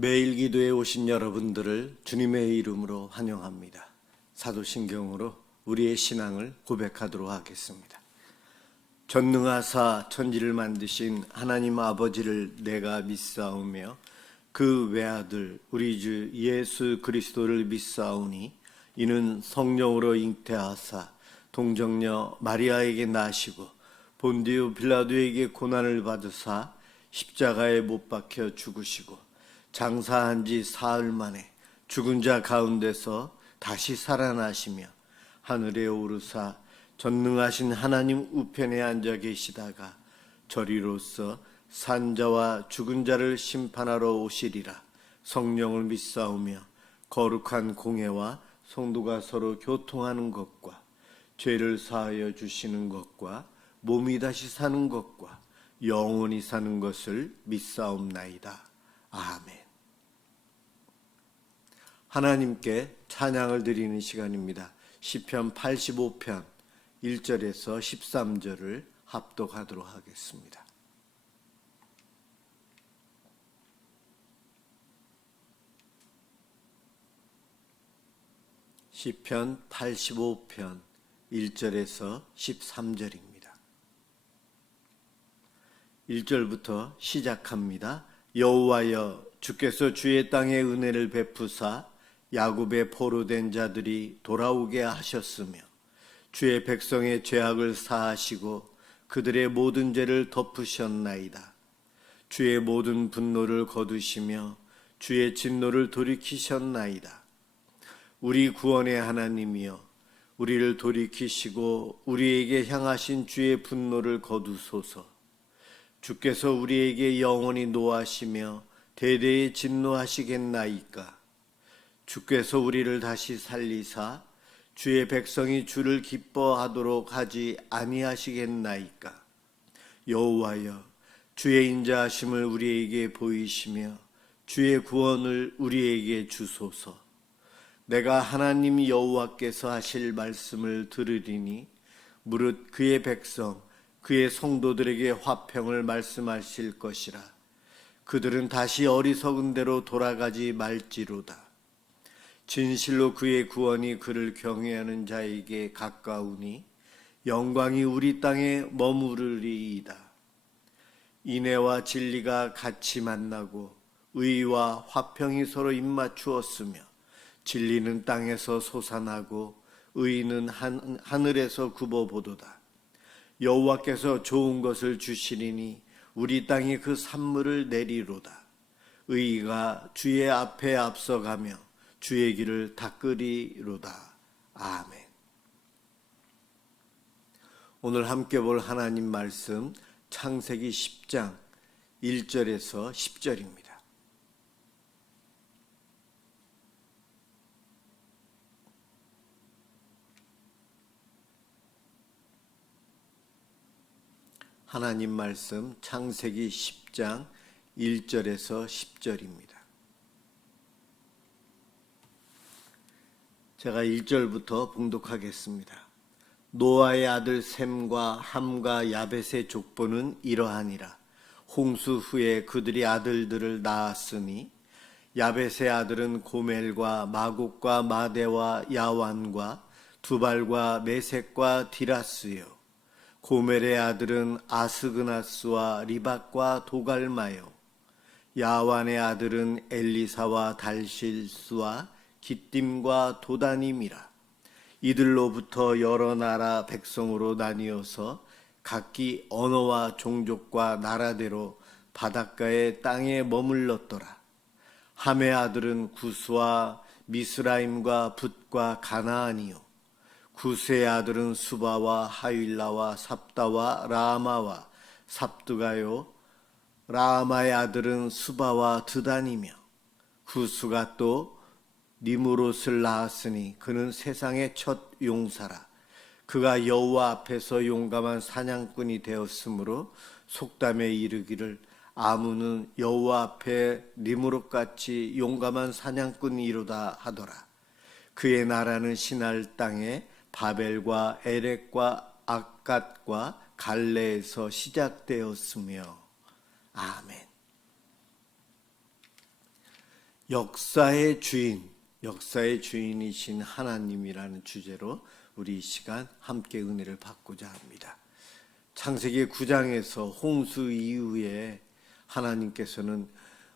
매일 기도에 오신 여러분들을 주님의 이름으로 환영합니다. 사도신경으로 우리의 신앙을 고백하도록 하겠습니다. 전능하사 천지를 만드신 하나님 아버지를 내가 믿사오며 그 외아들 우리 주 예수 그리스도를 믿사오니 이는 성령으로 잉태하사 동정녀 마리아에게 나시고 본디오 빌라도에게 고난을 받으사 십자가에 못 박혀 죽으시고 장사한 지 사흘 만에 죽은 자 가운데서 다시 살아나시며 하늘에 오르사 전능하신 하나님 우편에 앉아 계시다가 저리로서 산자와 죽은 자를 심판하러 오시리라. 성령을 믿사오며 거룩한 공회와 성도가 서로 교통하는 것과 죄를 사하여 주시는 것과 몸이 다시 사는 것과 영원히 사는 것을 믿사옵나이다. 아멘. 하나님께 찬양을 드리는 시간입니다. 시편 85편 1절에서 13절을 합독하도록 하겠습니다. 시편 85편 1절에서 13절입니다. 1절부터 시작합니다. 여호와여, 주께서 주의 땅에 은혜를 베푸사 야곱의 포로된 자들이 돌아오게 하셨으며 주의 백성의 죄악을 사하시고 그들의 모든 죄를 덮으셨나이다. 주의 모든 분노를 거두시며 주의 진노를 돌이키셨나이다. 우리 구원의 하나님이여, 우리를 돌이키시고 우리에게 향하신 주의 분노를 거두소서. 주께서 우리에게 영원히 노하시며 대대에 진노하시겠나이까. 주께서 우리를 다시 살리사 주의 백성이 주를 기뻐하도록 하지 아니하시겠나이까. 여호와여, 주의 인자하심을 우리에게 보이시며 주의 구원을 우리에게 주소서. 내가 하나님 여호와께서 하실 말씀을 들으리니 무릇 그의 백성 그의 성도들에게 화평을 말씀하실 것이라. 그들은 다시 어리석은 대로 돌아가지 말지로다. 진실로 그의 구원이 그를 경외하는 자에게 가까우니 영광이 우리 땅에 머무르리이다. 인애와 진리가 같이 만나고 의와 화평이 서로 입맞추었으며 진리는 땅에서 솟아나고 의는 하늘에서 굽어보도다. 여호와께서 좋은 것을 주시리니 우리 땅에 그 산물을 내리로다. 의가 주의 앞에 앞서가며 주의 길을 닦으리로다. 아멘. 오늘 함께 볼 하나님 말씀 창세기 10장 1절에서 10절입니다. 하나님 말씀 창세기 10장 1절에서 10절입니다. 제가 1절부터 봉독하겠습니다. 노아의 아들 셈과 함과 야벳의 족보는 이러하니라. 홍수 후에 그들이 아들들을 낳았으니 야벳의 아들은 고멜과 마곡과 마대와 야완과 두발과 메색과 디라스요. 고멜의 아들은 아스그나스와 리박과 도갈마요. 야완의 아들은 엘리사와 달실스와 기띔과 도다님이라. 이들로부터 여러 나라 백성으로 나뉘어서 각기 언어와 종족과 나라대로 바닷가의 땅에 머물렀더라. 함의 아들은 구스와 미스라임과 붓과 가나안이요. 구스의 아들은 수바와 하윌라와 삽다와 라마와 삽드가요. 라마의 아들은 수바와 드단이며 구스가 또 니무롯을 낳았으니 그는 세상의 첫 용사라. 그가 여호와 앞에서 용감한 사냥꾼이 되었으므로 속담에 이르기를 아무는 여호와 앞에 니무롯같이 용감한 사냥꾼이로다 하더라. 그의 나라는 시날 땅에 바벨과 에렉과 악갓과 갈레에서 시작되었으며. 아멘. 역사의 주인, 역사의 주인이신 하나님이라는 주제로 우리 이 시간 함께 은혜를 받고자 합니다. 창세기 9장에서 홍수 이후에 하나님께서는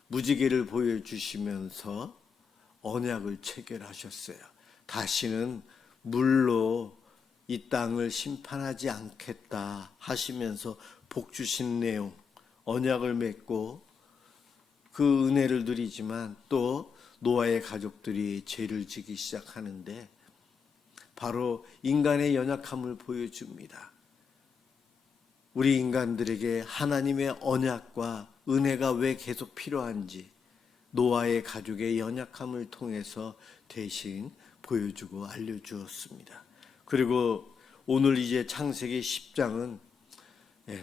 무지개를 보여주시면서 언약을 체결하셨어요. 다시는 물로 이 땅을 심판하지 않겠다 하시면서 복 주신 내용, 언약을 맺고 그 은혜를 누리지만 또 노아의 가족들이 죄를 지기 시작하는데 바로 인간의 연약함을 보여줍니다. 우리 인간들에게 하나님의 언약과 은혜가 왜 계속 필요한지 노아의 가족의 연약함을 통해서 대신 보여주고 알려주었습니다. 그리고 오늘 이제 창세기 10장은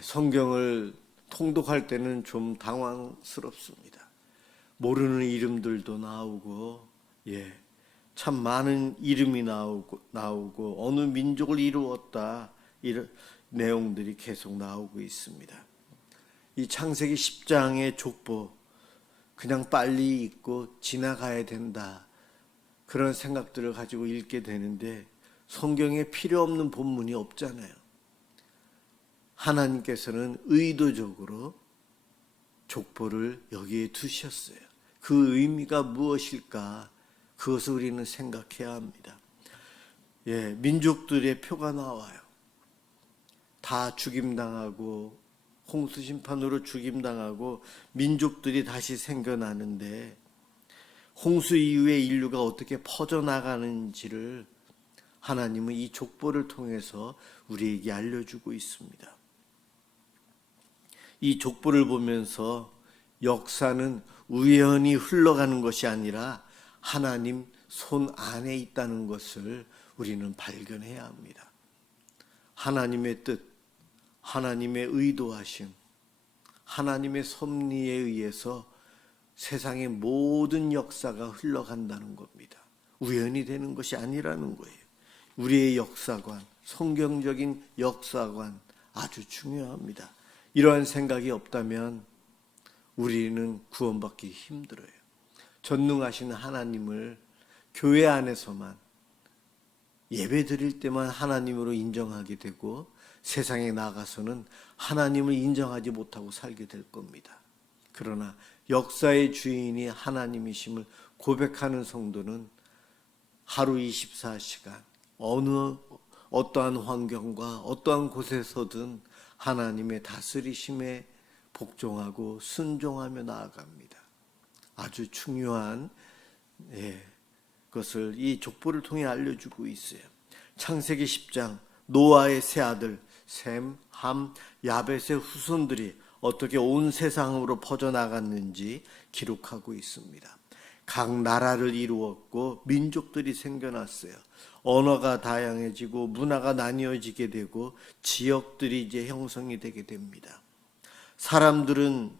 성경을 통독할 때는 좀 당황스럽습니다. 모르는 이름들도 나오고, 참 많은 이름이 나오고 어느 민족을 이루었다 이런 내용들이 계속 나오고 있습니다. 이 창세기 10장의 족보 그냥 빨리 읽고 지나가야 된다 그런 생각들을 가지고 읽게 되는데 성경에 필요 없는 본문이 없잖아요. 하나님께서는 의도적으로 족보를 여기에 두셨어요. 그 의미가 무엇일까? 그것을 우리는 생각해야 합니다. 민족들의 표가 나와요. 다 죽임당하고 홍수 심판으로 죽임당하고 민족들이 다시 생겨나는데 홍수 이후에 인류가 어떻게 퍼져나가는지를 하나님은 이 족보를 통해서 우리에게 알려주고 있습니다. 이 족보를 보면서 역사는 우연히 흘러가는 것이 아니라 하나님 손 안에 있다는 것을 우리는 발견해야 합니다. 하나님의 뜻, 하나님의 의도하심, 하나님의 섭리에 의해서 세상의 모든 역사가 흘러간다는 겁니다. 우연히 되는 것이 아니라는 거예요. 우리의 역사관, 성경적인 역사관 아주 중요합니다. 이러한 생각이 없다면 우리는 구원받기 힘들어요. 전능하신 하나님을 교회 안에서만 예배 드릴 때만 하나님으로 인정하게 되고 세상에 나가서는 하나님을 인정하지 못하고 살게 될 겁니다. 그러나 역사의 주인이 하나님이심을 고백하는 성도는 하루 24시간 어떠한 환경과 어떠한 곳에서든 하나님의 다스리심에 복종하고 순종하며 나아갑니다. 아주 중요한 것을 이 족보를 통해 알려주고 있어요. 창세기 10장 노아의 세 아들 셈, 함, 야벳의 후손들이 어떻게 온 세상으로 퍼져나갔는지 기록하고 있습니다. 각 나라를 이루었고 민족들이 생겨났어요. 언어가 다양해지고 문화가 나뉘어지게 되고 지역들이 이제 형성이 되게 됩니다. 사람들은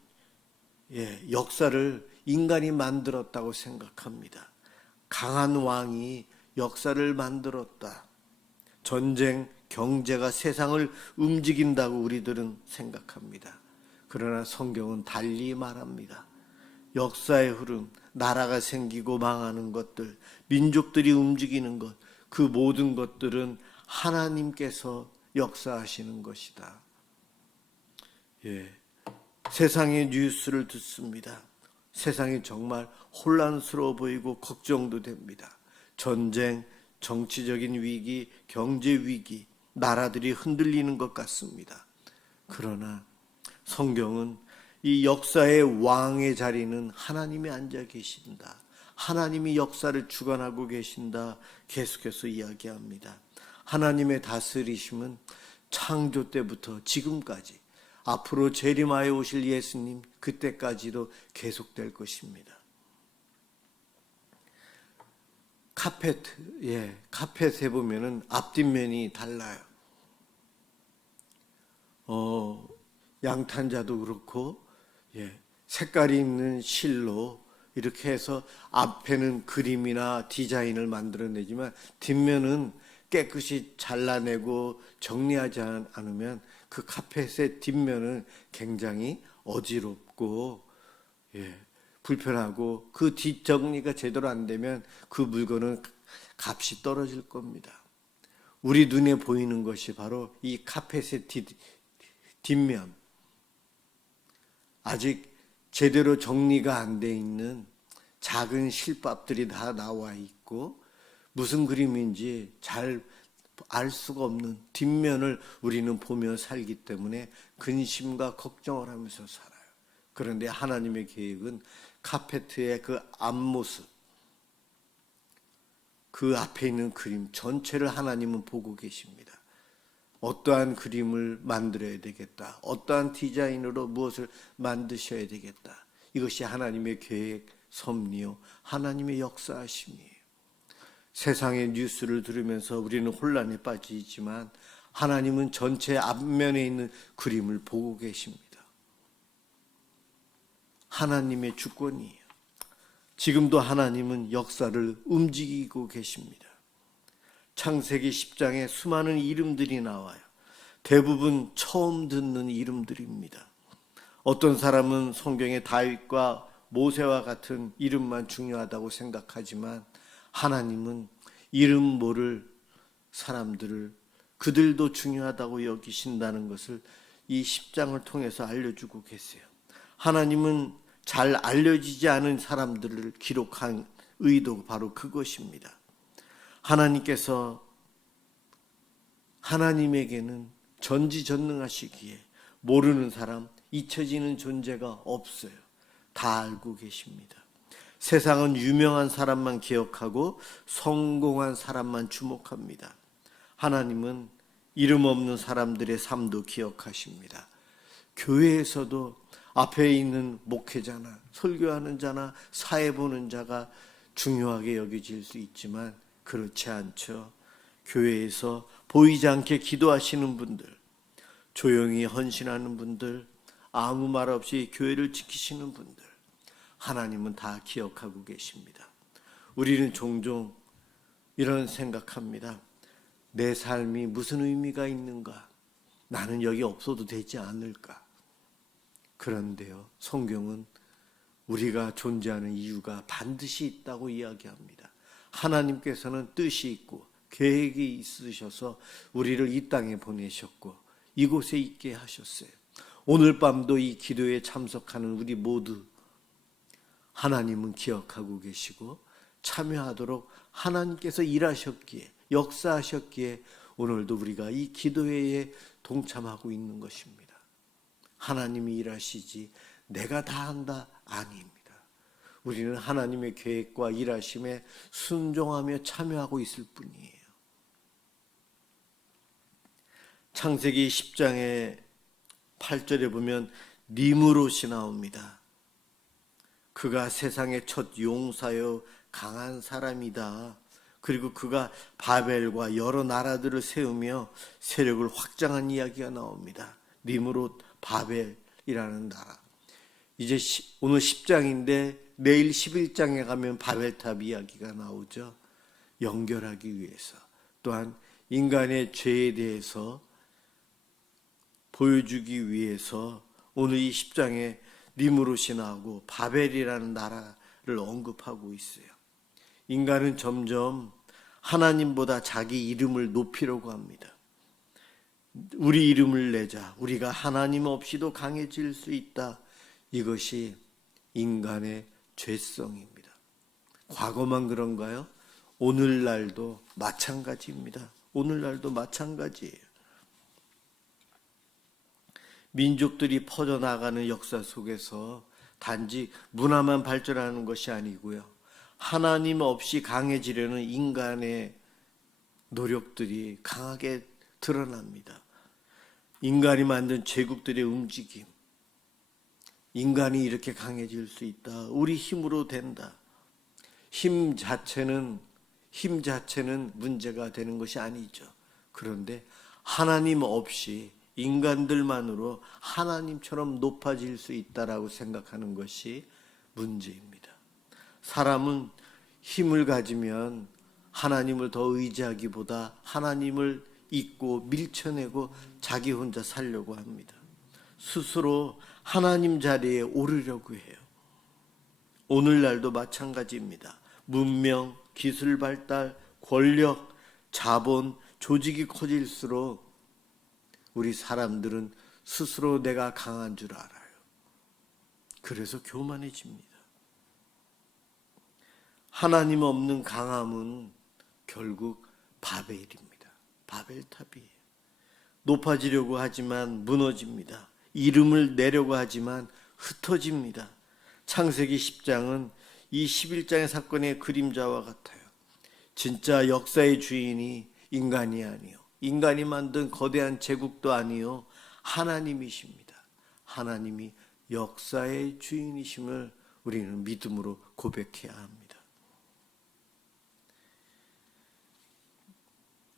역사를 인간이 만들었다고 생각합니다. 강한 왕이 역사를 만들었다. 전쟁, 경제가 세상을 움직인다고 우리들은 생각합니다. 그러나 성경은 달리 말합니다. 역사의 흐름, 나라가 생기고 망하는 것들, 민족들이 움직이는 것, 그 모든 것들은 하나님께서 역사하시는 것이다. 세상의 뉴스를 듣습니다. 세상이 정말 혼란스러워 보이고 걱정도 됩니다. 전쟁, 정치적인 위기, 경제 위기, 나라들이 흔들리는 것 같습니다. 그러나 성경은 이 역사의 왕의 자리는 하나님이 앉아 계신다. 하나님이 역사를 주관하고 계신다. 계속해서 이야기합니다. 하나님의 다스리심은 창조 때부터 지금까지 앞으로 재림하여 오실 예수님 그때까지도 계속될 것입니다. 카펫에 보면은 앞뒷면이 달라요. 양탄자도 그렇고, 색깔이 있는 실로 이렇게 해서 앞에는 그림이나 디자인을 만들어내지만 뒷면은 깨끗이 잘라내고 정리하지 않으면 그 카펫의 뒷면은 굉장히 어지럽고 불편하고 그 뒷정리가 제대로 안 되면 그 물건은 값이 떨어질 겁니다. 우리 눈에 보이는 것이 바로 이 카펫의 뒷면, 아직 제대로 정리가 안 돼 있는 작은 실밥들이 다 나와 있고 무슨 그림인지 잘 알 수가 없는 뒷면을 우리는 보며 살기 때문에 근심과 걱정을 하면서 살아요. 그런데 하나님의 계획은 카페트의 그 앞모습, 그 앞에 있는 그림 전체를 하나님은 보고 계십니다. 어떠한 그림을 만들어야 되겠다. 어떠한 디자인으로 무엇을 만드셔야 되겠다. 이것이 하나님의 계획, 섭리요, 하나님의 역사하심이에요. 세상의 뉴스를 들으면서 우리는 혼란에 빠지지만 하나님은 전체 앞면에 있는 그림을 보고 계십니다. 하나님의 주권이에요. 지금도 하나님은 역사를 움직이고 계십니다. 창세기 10장에 수많은 이름들이 나와요. 대부분 처음 듣는 이름들입니다. 어떤 사람은 성경의 다윗과 모세와 같은 이름만 중요하다고 생각하지만 하나님은 이름 모를 사람들을 그들도 중요하다고 여기신다는 것을 이 10장을 통해서 알려주고 계세요. 하나님은 잘 알려지지 않은 사람들을 기록한 의도가 바로 그것입니다. 하나님께서 하나님에게는 전지전능하시기에 모르는 사람, 잊혀지는 존재가 없어요. 다 알고 계십니다. 세상은 유명한 사람만 기억하고 성공한 사람만 주목합니다. 하나님은 이름 없는 사람들의 삶도 기억하십니다. 교회에서도 앞에 있는 목회자나 설교하는 자나 사회 보는 자가 중요하게 여겨질 수 있지만 그렇지 않죠. 교회에서 보이지 않게 기도하시는 분들, 조용히 헌신하는 분들, 아무 말 없이 교회를 지키시는 분들, 하나님은 다 기억하고 계십니다. 우리는 종종 이런 생각합니다. 내 삶이 무슨 의미가 있는가? 나는 여기 없어도 되지 않을까? 그런데요, 성경은 우리가 존재하는 이유가 반드시 있다고 이야기합니다. 하나님께서는 뜻이 있고 계획이 있으셔서 우리를 이 땅에 보내셨고 이곳에 있게 하셨어요. 오늘 밤도 이 기도에 참석하는 우리 모두 하나님은 기억하고 계시고 참여하도록 하나님께서 일하셨기에, 역사하셨기에 오늘도 우리가 이 기도회에 동참하고 있는 것입니다. 하나님이 일하시지 내가 다 한다? 아닙니다. 우리는 하나님의 계획과 일하심에 순종하며 참여하고 있을 뿐이에요. 창세기 10장의 8절에 보면 니므롯이 나옵니다. 그가 세상의 첫 용사요 강한 사람이다. 그리고 그가 바벨과 여러 나라들을 세우며 세력을 확장한 이야기가 나옵니다. 니므롯 바벨이라는 나라. 이제 오늘 10장인데 내일 11장에 가면 바벨탑 이야기가 나오죠. 연결하기 위해서, 또한 인간의 죄에 대해서 보여주기 위해서 오늘 이 10장에 니므롯이 나오고 바벨이라는 나라를 언급하고 있어요. 인간은 점점 하나님보다 자기 이름을 높이려고 합니다. 우리 이름을 내자, 우리가 하나님 없이도 강해질 수 있다. 이것이 인간의 죄성입니다. 과거만 그런가요? 오늘날도 마찬가지입니다. 오늘날도 마찬가지예요. 민족들이 퍼져나가는 역사 속에서 단지 문화만 발전하는 것이 아니고요, 하나님 없이 강해지려는 인간의 노력들이 강하게 드러납니다. 인간이 만든 제국들의 움직임, 인간이 이렇게 강해질 수 있다. 우리 힘으로 된다. 힘 자체는 문제가 되는 것이 아니죠. 그런데 하나님 없이 인간들만으로 하나님처럼 높아질 수 있다라고 생각하는 것이 문제입니다. 사람은 힘을 가지면 하나님을 더 의지하기보다 하나님을 잊고 밀쳐내고 자기 혼자 살려고 합니다. 스스로 하나님 자리에 오르려고 해요. 오늘날도 마찬가지입니다. 문명, 기술 발달, 권력, 자본, 조직이 커질수록 우리 사람들은 스스로 내가 강한 줄 알아요. 그래서 교만해집니다. 하나님 없는 강함은 결국 바벨입니다. 바벨탑이에요. 높아지려고 하지만 무너집니다. 이름을 내려고 하지만 흩어집니다. 창세기 10장은 이 11장의 사건의 그림자와 같아요. 진짜 역사의 주인이 인간이 아니요, 인간이 만든 거대한 제국도 아니요, 하나님이십니다. 하나님이 역사의 주인이심을 우리는 믿음으로 고백해야 합니다.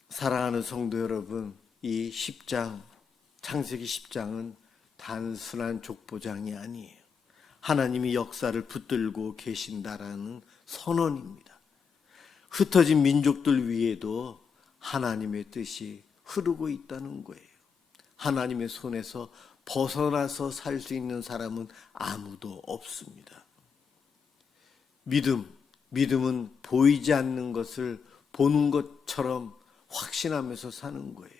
사랑하는 성도 여러분, 이 10장, 창세기 10장은 단순한 족보장이 아니에요. 하나님이 역사를 붙들고 계신다라는 선언입니다. 흩어진 민족들 위에도 하나님의 뜻이 흐르고 있다는 거예요. 하나님의 손에서 벗어나서 살 수 있는 사람은 아무도 없습니다. 믿음은 보이지 않는 것을 보는 것처럼 확신하면서 사는 거예요.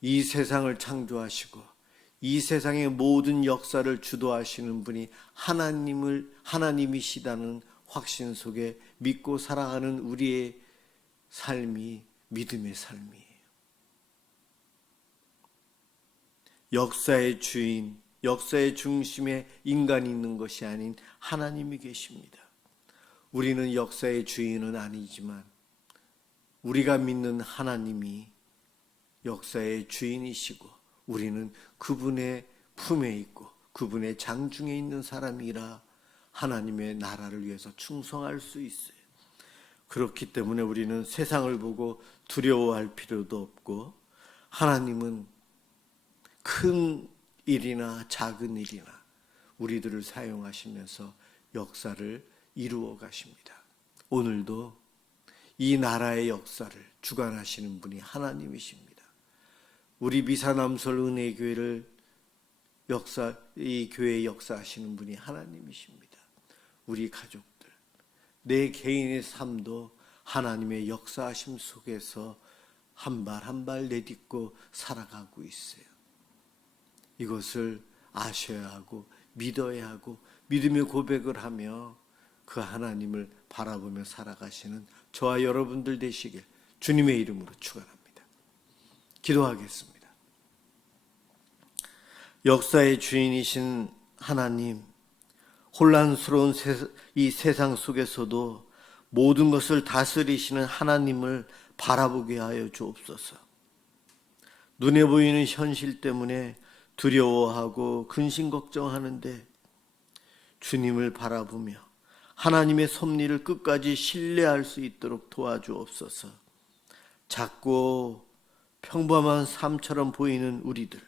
이 세상을 창조하시고 이 세상의 모든 역사를 주도하시는 분이 하나님이시다는 확신 속에 믿고 살아가는 우리의 삶이 믿음의 삶이에요. 역사의 주인, 역사의 중심에 인간이 있는 것이 아닌 하나님이 계십니다. 우리는 역사의 주인은 아니지만 우리가 믿는 하나님이 역사의 주인이시고 우리는 그분의 품에 있고 그분의 장중에 있는 사람이라 하나님의 나라를 위해서 충성할 수 있어요. 그렇기 때문에 우리는 세상을 보고 두려워할 필요도 없고, 하나님은 큰 일이나 작은 일이나 우리들을 사용하시면서 역사를 이루어 가십니다. 오늘도 이 나라의 역사를 주관하시는 분이 하나님이십니다. 우리 미사남설 은혜교회를 이 교회의 역사하시는 분이 하나님이십니다. 우리 가족들, 내 개인의 삶도 하나님의 역사하심 속에서 한 발 한 발 내딛고 살아가고 있어요. 이것을 아셔야 하고 믿어야 하고 믿음의 고백을 하며 그 하나님을 바라보며 살아가시는 저와 여러분들 되시길 주님의 이름으로 축원합니다. 기도하겠습니다. 역사의 주인이신 하나님, 혼란스러운 이 세상 속에서도 모든 것을 다스리시는 하나님을 바라보게 하여 주옵소서. 눈에 보이는 현실 때문에 두려워하고 근심 걱정하는데 주님을 바라보며 하나님의 섭리를 끝까지 신뢰할 수 있도록 도와주옵소서. 작고 평범한 삶처럼 보이는 우리들,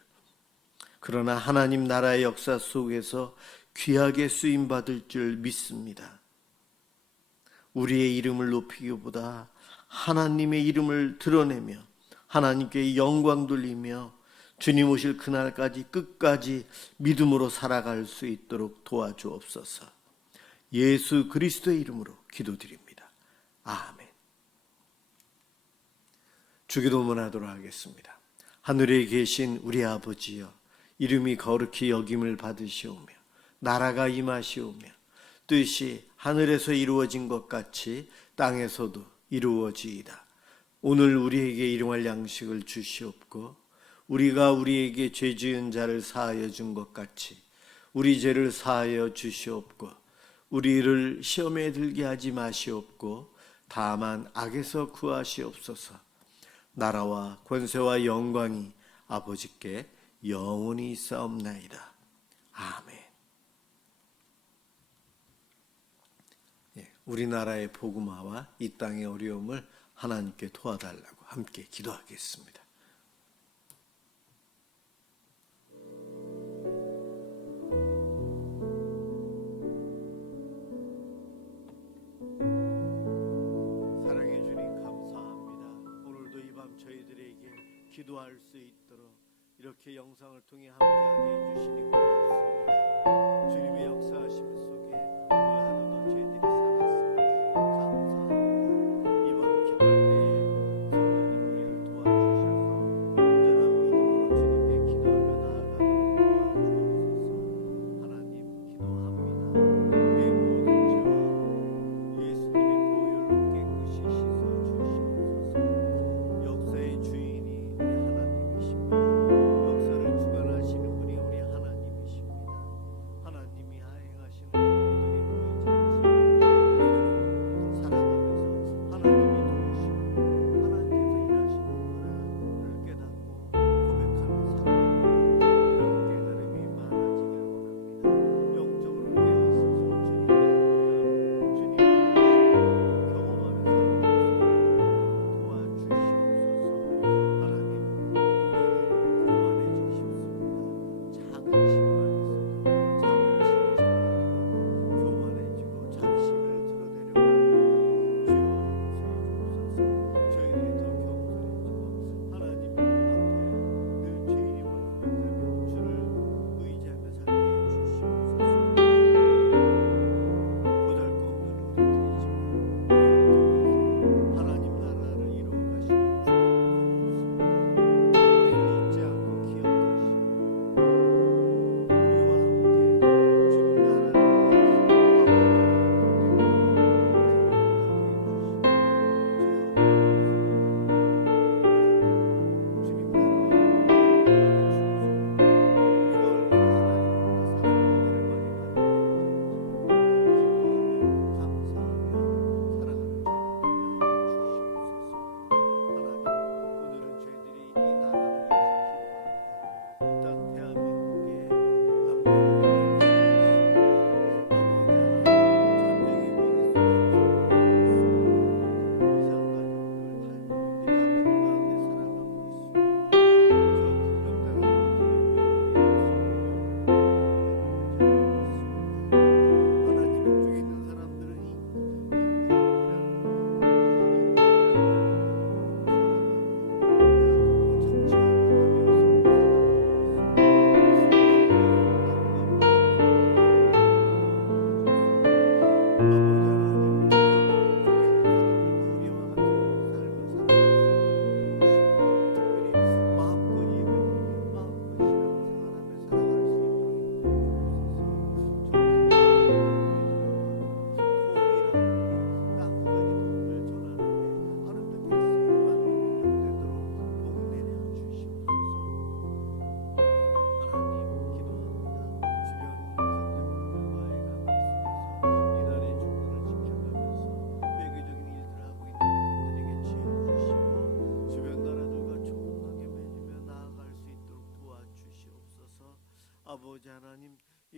그러나 하나님 나라의 역사 속에서 귀하게 쓰임받을 줄 믿습니다. 우리의 이름을 높이기보다 하나님의 이름을 드러내며 하나님께 영광 돌리며 주님 오실 그날까지 끝까지 믿음으로 살아갈 수 있도록 도와주옵소서. 예수 그리스도의 이름으로 기도드립니다. 아멘. 주기도문 하도록 하겠습니다. 하늘에 계신 우리 아버지여, 이름이 거룩히 여김을 받으시오며 나라가 임하시오며 뜻이 하늘에서 이루어진 것 같이 땅에서도 이루어지이다. 오늘 우리에게 일용할 양식을 주시옵고 우리가 우리에게 죄 지은 자를 사하여 준 것 같이 우리 죄를 사하여 주시옵고 우리를 시험에 들게 하지 마시옵고 다만 악에서 구하시옵소서. 나라와 권세와 영광이 아버지께 영원히 있사옵나이다. 아멘. 우리나라의 복음화와 이 땅의 어려움을 하나님께 도와달라고 함께 기도하겠습니다. 사랑해 주님 감사합니다. 오늘도 이 밤 저희들에게 기도할 수 있도록 이렇게 영상을 통해 함께하게 해주시니 고맙습니다. 주님의 역사하심 속에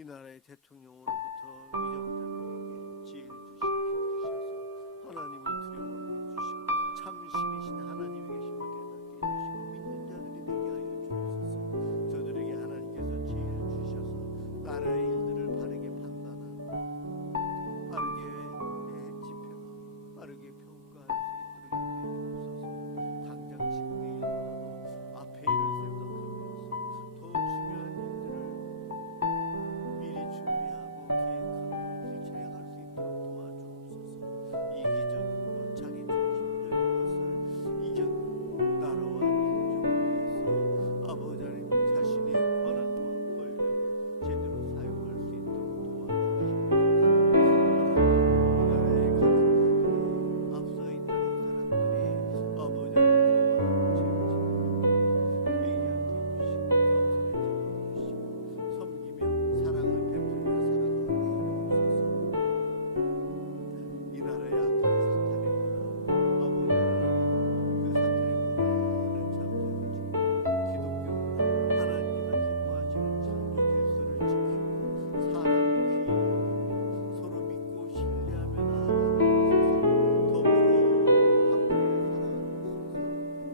나라의 대통령으로부터 위정 대통령에게 지혜를 주시고 힘 주셔서 하나님을 두려워하게 해주시고 참신이신 하나님이 계심을 깨닫게 해주시고 믿는 자들이 되게 하여 주옵소서. 저들에게 하나님께서 지혜를 주셔서 나라의 일들을 바르게 판단하고 빠르게 집행하고 빠르게 평가할 수 있도록 인도해 주옵소서. 당장 지금의 일보다도 앞에 일을 생각하면서 더 중요한 일들을 미리 준비하고 계획하며 실천해 갈 수 있도록 도와주옵소서. 이기적인 것, 자기 중심적인 것을 이겨낸 나라와 민족을 위해서 아버지 하나님 자신의 권한과 권력을 제대로 사용할 수 있도록 도와주시옵소서. 이 나라의 가진 자들이 앞서 있는 사람들이 아버지 하나님 교만하고 죄짓고 회개하게 해주시고 겸손해지게 해주시고 섬기며 사랑을 베풀며 살아가게 해주옵소서. 이 나라의 악한 사탄의 문화, 아버지 하나님 그 사탄의 문화를 잠재워주고 기독교 문화, 하나님께서 기뻐하시는 창조 질서를 지키고 사람을 귀히 여기며 서로 믿고 신뢰하며 나아가는 세상, 더불어 함께 살아가는 세상,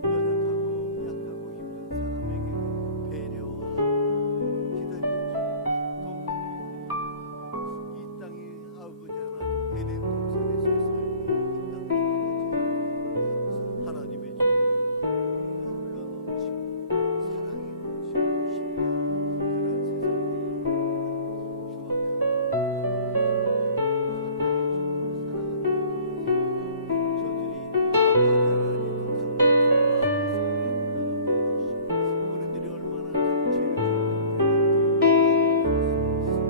연약하고 약하고 힘든 사람에게 배려와 기다려주고 돕는 일들이 일어나며 이 땅에 아버지 하나님 에덴 동산에서의 삶이 이 땅 살아가지 하나님의 정의와 흘러 넘치고 사랑이 넘치고 신뢰하는 그런 세상이 되어갑니다. 흉악한 사탄의 주먹을 살아가는 일들이 있습니다. 저들이 아버지 하나님 그 강력한 마음의 속에 흘러넘겨 주시고 우리들이 얼마나 큰 죄를 짓는지 깨닫게 해주시옵소서.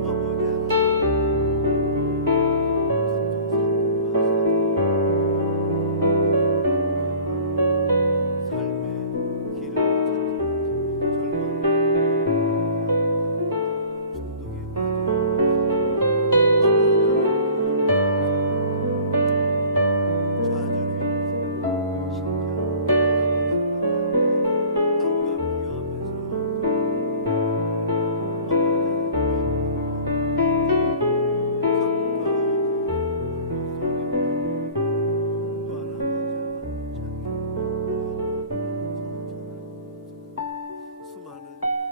아버지 하나님 삶의 길을 찾지 못해 절망과 중독에 빠져 좌절해 있는 사람, 실패하고 남과 비교하면서 수많은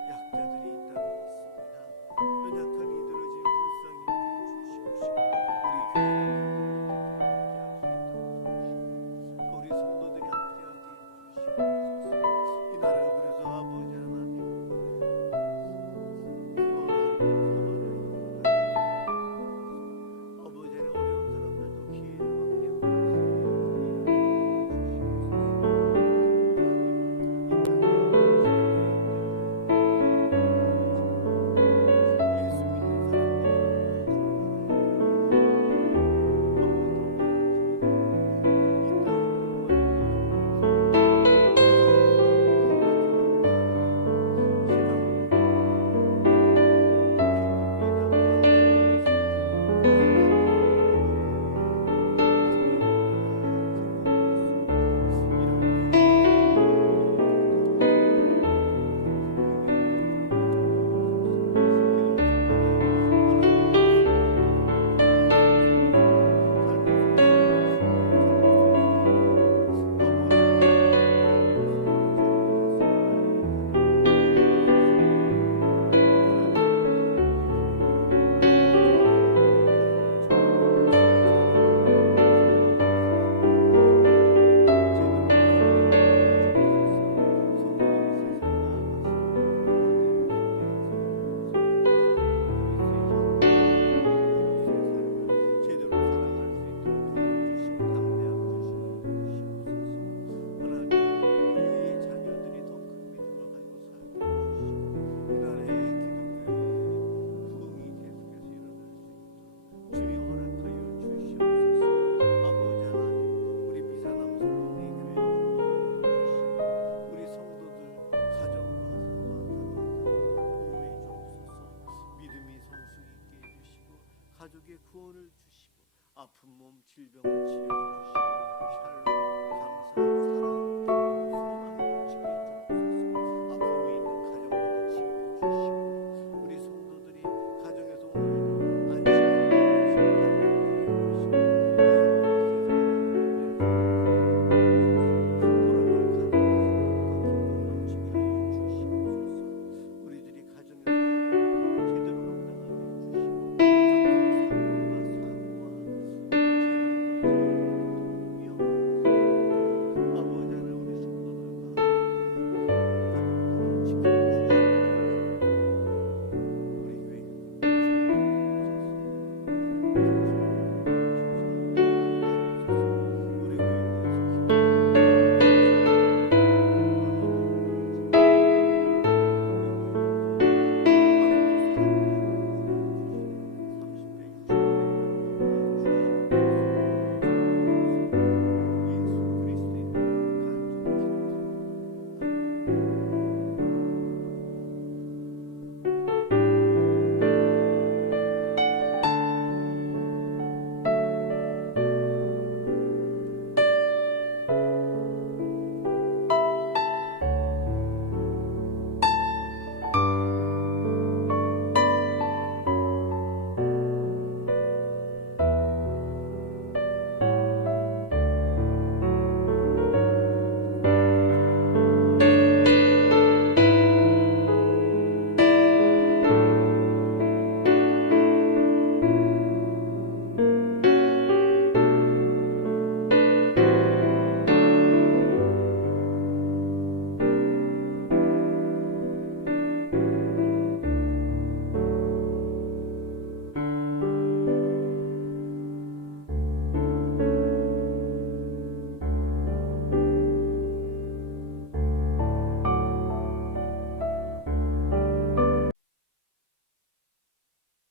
약자들이 이 땅에 있습니다. 연약한 이들을 지금 불쌍히 여겨 주시옵시고 우리 교회가 우리 성도들이 함께하게 해주시옵소서. 이 나라가 그래서 아버지 하나님 아버지 하나님 어려운 사람들도 기회를 얻게 예수 믿는 제대로 살아갈 수 있도록 도와주시고 담대함 주시고 주시옵소서. 하나님 우리의 자녀들이 더 큰 믿음을 가지고 살게 해주시고 이 나라의 기독교의 부흥이 계속해서 일어날 수 있도록 주의 허락하여 주시옵소서. 아버지 하나님 우리 비사남스러운 이 교회 분위기를 주시고 우리 성도들 가정과 사랑들을 보호해 주옵소서. 믿음이 성숙 있게 해주시고 가족의 구원을 주시고 아픈 몸 질병을 치료해 주시고 샬롬